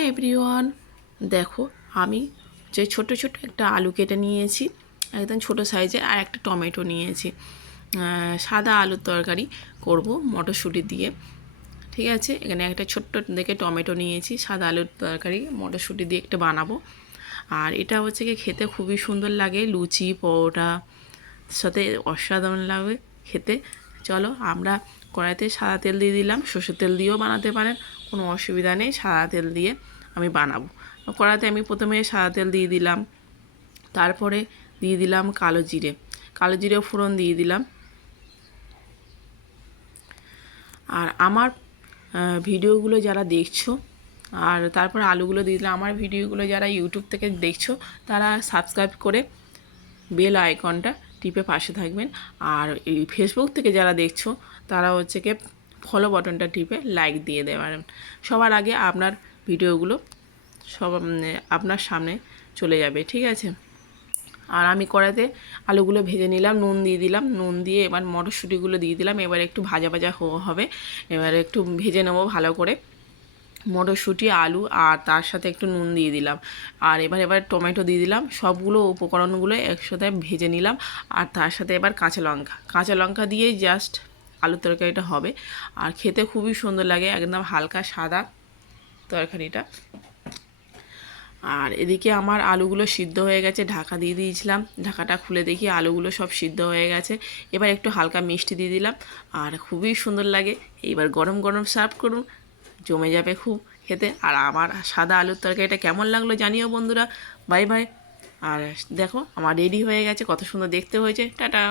Hi everyone, দেখো আমি যে ছোট ছোট একটা আলু কেটে নিয়েছি একদম ছোট সাইজের, আর একটা টমেটো নিয়েছি। সাদা আলুর তরকারি করব মটরশুঁটি দিয়ে। ঠিক আছে, এখানে একটা ছোট্ট দেখে টমেটো নিয়েছি, সাদা আলুর তরকারি মটরশুঁটি দিয়ে একটা বানাবো। আর এটা হচ্ছে কি খেতে খুবই সুন্দর লাগে, লুচি পরোটা সাথে অসাধারণ লাগবে খেতে। চলো আমরা কড়াইতে সাদা তেল দিয়ে দিলাম, সর্ষের তেল দিয়েও বানাতে পারেন, কোনো অসুবিধা নেই। সাদা তেল দিয়ে আমি বানাবো। কড়াইতে আমি প্রথমে সাদা তেল দিয়ে দিলাম, তারপরে দিয়ে দিলাম কালো জিরে ফোড়ন দিয়ে দিলাম। আর আমার ভিডিওগুলো যারা দেখছো, আর তারপর আলুগুলো দিয়ে দিলাম। আমার ভিডিওগুলো যারা ইউটিউব থেকে দেখছো তারা সাবস্ক্রাইব করে বেল আইকনটা টিপে পাশে থাকবেন। আর এই ফেসবুক থেকে যারা দেখছো তারা হচ্ছে কি ফলো বাটনটা টিপে লাইক দিয়ে দেবেন। সবার আগে আপনার ভিডিওগুলো আপনার সামনে চলে যাবে। ঠিক আছে, আর আমি কড়াইতে আলুগুলো ভেজে নিলাম, নুন দিয়ে দিলাম, নুন দিয়ে এবার মটরশুঁটিগুলো দিয়ে দিলাম। এবার একটু ভাজা ভাজা হবে, এবার একটু ভেজে নেবো ভালো করে মটরশুঁটি আলু, আর তার সাথে একটু নুন দিয়ে দিলাম। আর এবার টমেটো দিয়ে দিলাম। সবগুলো উপকরণগুলো একসাথে ভেজে নিলাম। আর তার সাথে এবার কাঁচা লঙ্কা দিয়ে জাস্ট আলুর তরকারিটা হবে। আর খেতে খুবই সুন্দর লাগে, একদম হালকা সাদা তরকারিটা। আর এদিকে আমার আলুগুলো সিদ্ধ হয়ে গেছে, ঢাকা দিয়ে দিয়েছিলাম। ঢাকাটা খুলে দেখি আলুগুলো সব সিদ্ধ হয়ে গেছে। এবার একটু হালকা মিষ্টি দিয়ে দিলাম, আর খুবই সুন্দর লাগে। এবার গরম গরম সার্ভ করুন, জমে যাবে খুব খেতে। আর আমার সাদা আলুর তরকারিটা কেমন লাগলো জানিও বন্ধুরা। Bye bye. আর দেখো আমার রেডি হয়ে গেছে, কত সুন্দর দেখতে হয়েছে। টাটা।